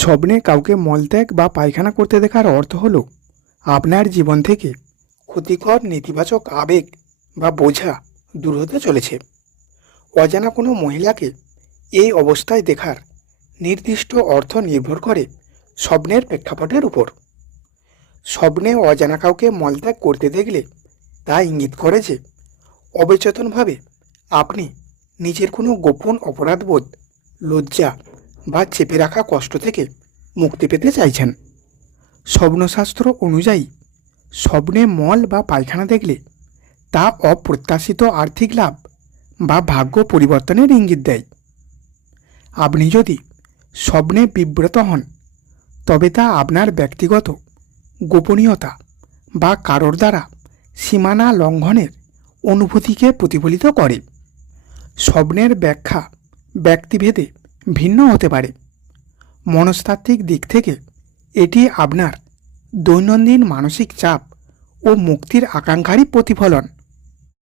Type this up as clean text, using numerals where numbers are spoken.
স্বপ্নে কাউকে মলত্যাগ বা পায়খানা করতে দেখার অর্থ হলো আপনার জীবন থেকে ক্ষতিকর নেতিবাচক আবেগ বা বোঝা দূর হতে চলেছে। অজানা কোনো মহিলাকে এই অবস্থায় দেখার নির্দিষ্ট অর্থ নির্ভর করে স্বপ্নের প্রেক্ষাপটের উপর। স্বপ্নে অজানা কাউকে মলত্যাগ করতে দেখলে তা ইঙ্গিত করে যে অবচেতনভাবে আপনি নিজের কোনো গোপন অপরাধবোধ, লজ্জা বা চেপে রাখা কষ্ট থেকে মুক্তি পেতে চাইছেন। স্বপ্নশাস্ত্র অনুযায়ী স্বপ্নে মল বা পায়খানা দেখলে তা অপ্রত্যাশিত আর্থিক লাভ বা ভাগ্য পরিবর্তনের ইঙ্গিত দেয়। আপনি যদি স্বপ্নে বিব্রত হন, তবে তা আপনার ব্যক্তিগত গোপনীয়তা বা কারোর দ্বারা সীমানা লঙ্ঘনের অনুভূতিকে প্রতিফলিত করে। স্বপ্নের ব্যাখ্যা ব্যক্তিভেদে ভিন্ন হতে পারে। মনস্তাত্ত্বিক দিক থেকে এটি আপনার দৈনন্দিন মানসিক চাপ ও মুক্তির আকাঙ্ক্ষারই প্রতিফলন।